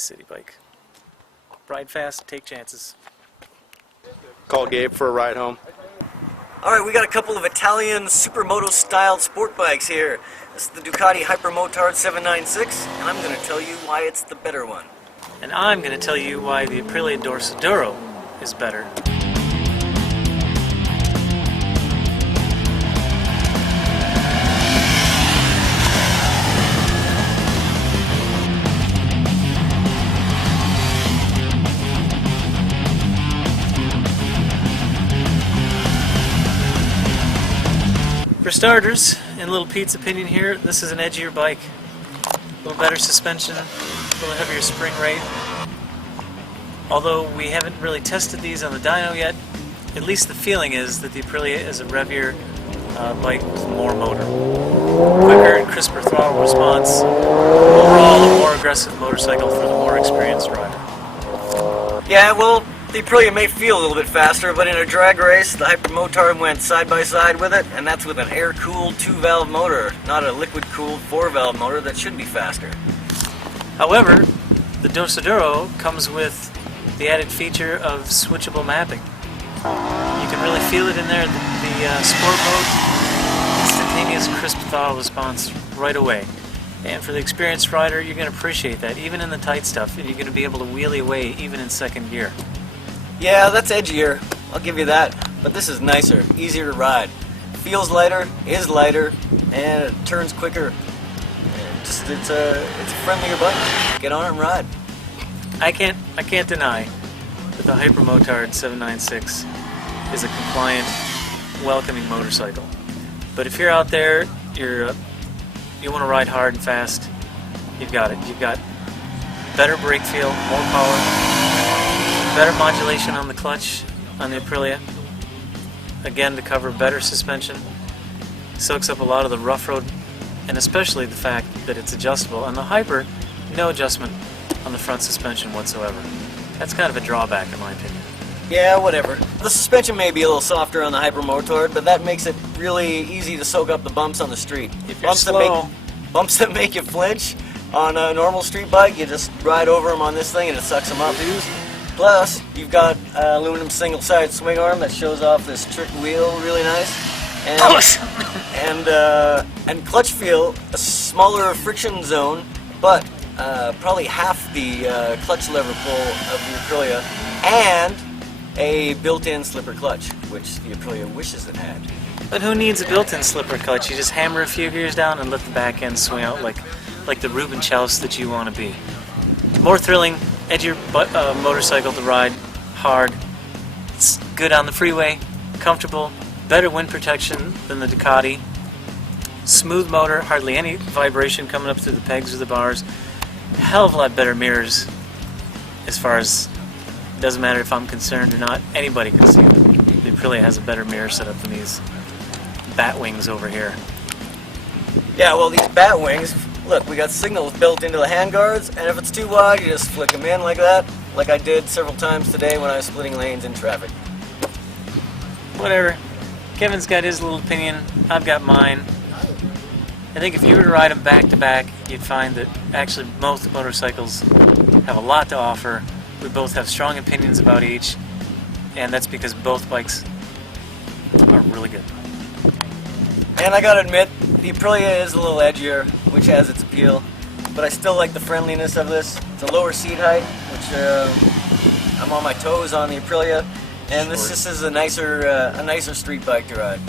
city bike. Ride fast, take chances. Call Gabe for a ride home. Alright, we got a couple of Italian supermoto styled sport bikes here. This is the Ducati Hypermotard 796, and I'm going to tell you why it's the better one. And I'm going to tell you why the Aprilia Dorsoduro is better. For starters, in Little Pete's opinion here, this is an edgier bike. A little better suspension, a little heavier spring rate. Although we haven't really tested these on the dyno yet, at least the feeling is that the Aprilia is a revier bike with more motor. Quicker and crisper throttle response. Overall, a more aggressive motorcycle for the more experienced rider. Yeah, well, the Aprilia may feel a little bit faster, but in a drag race, the Hypermotard went side by side with it, and that's with an air-cooled 2-valve motor, not a liquid-cooled 4-valve motor that should be faster. However, the Dorsoduro comes with the added feature of switchable mapping. You can really feel it in there, the sport mode, instantaneous crisp throttle response right away. And for the experienced rider, you're going to appreciate that, even in the tight stuff, and you're going to be able to wheelie away even in second gear. Yeah, that's edgier, I'll give you that, but this is nicer, easier to ride. Feels lighter, is lighter, and it turns quicker. And just it's a friendlier bike. Get on it and ride. I can't deny that the Hypermotard 796 is a compliant, welcoming motorcycle. But if you're out there, you want to ride hard and fast, you've got it. You've got better brake feel, more power, better modulation on the clutch on the Aprilia. Again, to cover better suspension. Soaks up a lot of the rough road, and especially the fact that it's adjustable. On the Hyper, no adjustment on the front suspension whatsoever. That's kind of a drawback in my opinion. Yeah, whatever. The suspension may be a little softer on the Hypermotard, but that makes it really easy to soak up the bumps on the street. If you're slow, bumps that make you flinch on a normal street bike, you just ride over them on this thing and it sucks them up. Plus, you've got aluminum single-sided swing arm that shows off this trick wheel really nice. And clutch feel, a smaller friction zone, but probably half the clutch lever pull of the Aprilia, and a built-in slipper clutch, which the Aprilia wishes it had. But who needs a built-in slipper clutch? You just hammer a few gears down and let the back end swing out like the Reuben Chouse that you want to be. More thrilling, edgier motorcycle to ride, hard. It's good on the freeway, comfortable, better wind protection than the Ducati. Smooth motor, hardly any vibration coming up through the pegs or the bars. Hell of a lot better mirrors, as far as it doesn't matter if I'm concerned or not. Anybody can see it. The Aprilia has a better mirror setup than these bat wings over here. Yeah, well, these bat wings, look, we got signals built into the handguards, and if it's too wide, you just flick them in like that, like I did several times today when I was splitting lanes in traffic. Whatever. Kevin's got his little opinion, I've got mine. I think if you were to ride them back to back, you'd find that actually most motorcycles have a lot to offer. We both have strong opinions about each, and that's because both bikes are really good. And I gotta admit, the Aprilia is a little edgier, which has its appeal, but I still like the friendliness of this. It's a lower seat height, which I'm on my toes on the Aprilia, and this is a nicer street bike to ride.